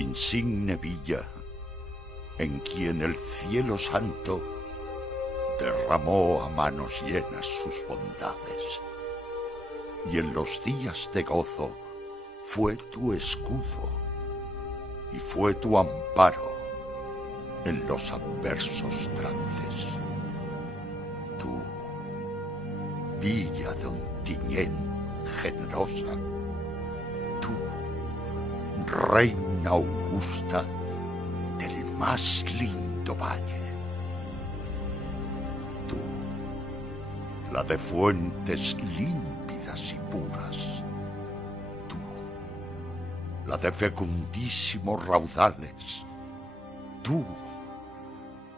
insigne villa, en quien el cielo santo derramó a manos llenas sus bondades, y en los días de gozo fue tu escudo y fue tu amparo en los adversos trances. Tú, villa de Ontinyent generosa, tú, reina augusta del más lindo valle, tú, la de fuentes límpidas y puras, tú, la de fecundísimos raudales, tú,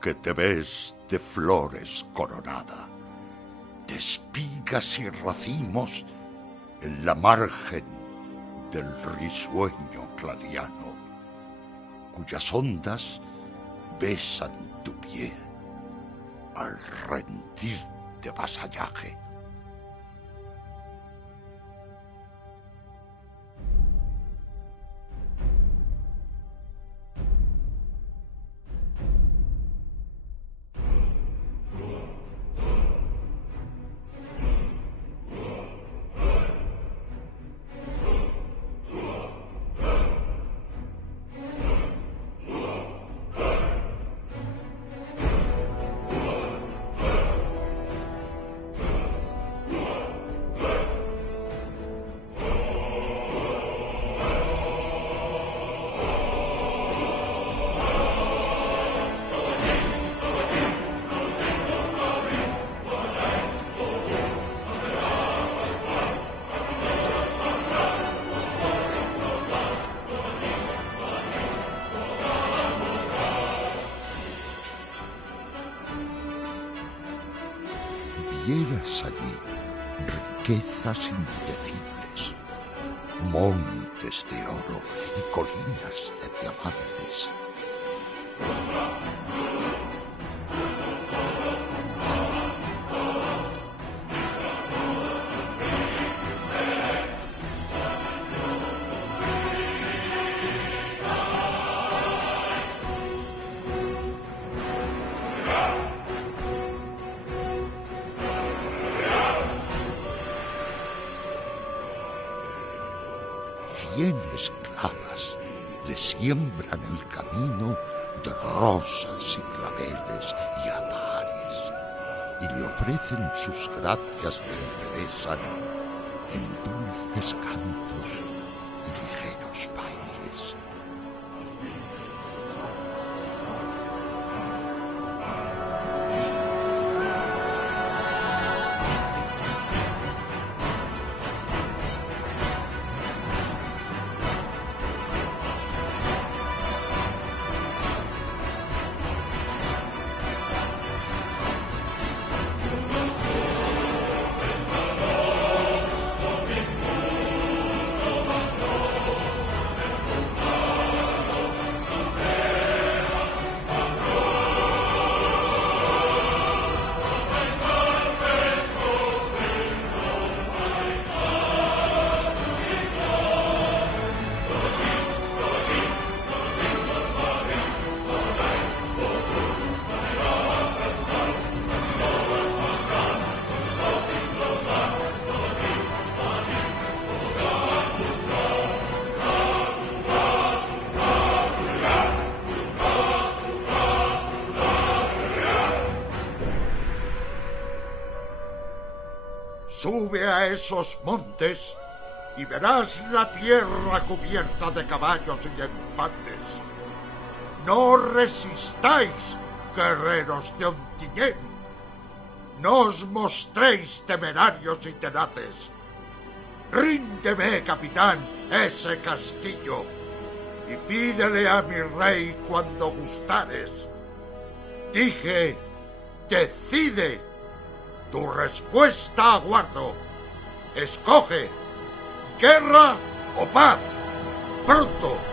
que te ves de flores coronada, de espigas y racimos en la margen del risueño clariano, cuyas ondas besan tu pie al rendirte vasallaje. Vieras allí riquezas indecibles, montes de oro y colinas de diamantes. Cienes clavas le siembran el camino de rosas y claveles y atares, y le ofrecen sus gracias que regresan en dulces cantos y ligeros bailes. Sube a esos montes y verás la tierra cubierta de caballos y elefantes. No resistáis, guerreros de Ontinyent. No os mostréis temerarios y tenaces. Ríndeme, capitán, ese castillo, y pídele a mi rey cuando gustares. Dije, decide. Tu respuesta aguardo. Escoge, guerra o paz. Pronto.